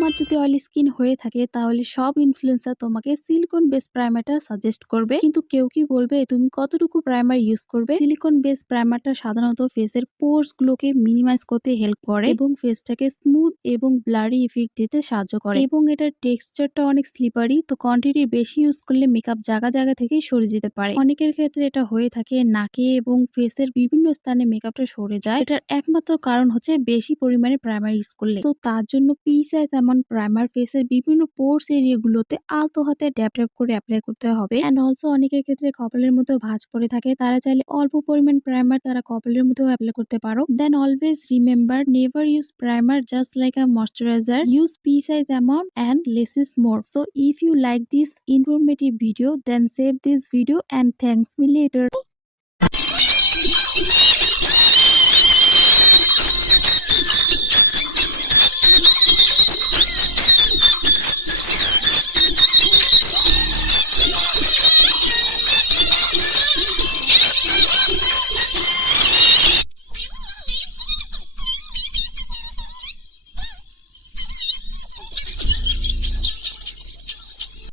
তোমার যদি oily skin হয়ে থাকে তাহলে সব ইনফ্লুয়েন্সার তোমাকে সিলিকন বেস প্রাইমারটা সাজেস্ট করবে, কিন্তু কেউ কি বলবে তুমি কতটুকু প্রাইমার ইউজ করবে। সিলিকন বেস প্রাইমারটা সাধারণত ফেসের পোর্স গুলোকে মিনিমাইজ করতে হেল্প করে এবং ফেসটাকে স্মুথ এবং ব্লারি ইফেক্ট দিতে সাহায্য করে, এবং এটার টেক্সচারটা অনেক স্লিপারি, তো কোয়ান্টিটি বেশি ইউজ করলে মেকআপ জায়গা জায়গা থেকে সরে যেতে পারে। অনেকের ক্ষেত্রে এটা হয়ে থাকে নাকে এবং ফেসের বিভিন্ন স্থানে মেকআপটা সরে যায়। এটার একমাত্র কারণ হচ্ছে বেশি পরিমাণে প্রাইমার ইউজ করলে। তো তার জন্য পি সাইজ এমন প্রাইমার ফেসের বিভিন্ন পোর্স এরিয়াগুলোতে আলতো হাতে ড্যাব ড্যাব করে অ্যাপ্লাই করতে হবে। এন্ড অলসো অনেকের ক্ষেত্রে কপালের মধ্যে ভাঁজ পড়ে থাকে, তারা চাইলে অল্প পরিমাণ প্রাইমার তারা কপালের মধ্যেও অ্যাপ্লাই করতে পারো। দেন always remember, never use primer just like a moisturizer. Use pea size amount and less is more. So if you like this informative video, then save this video and thanks me later.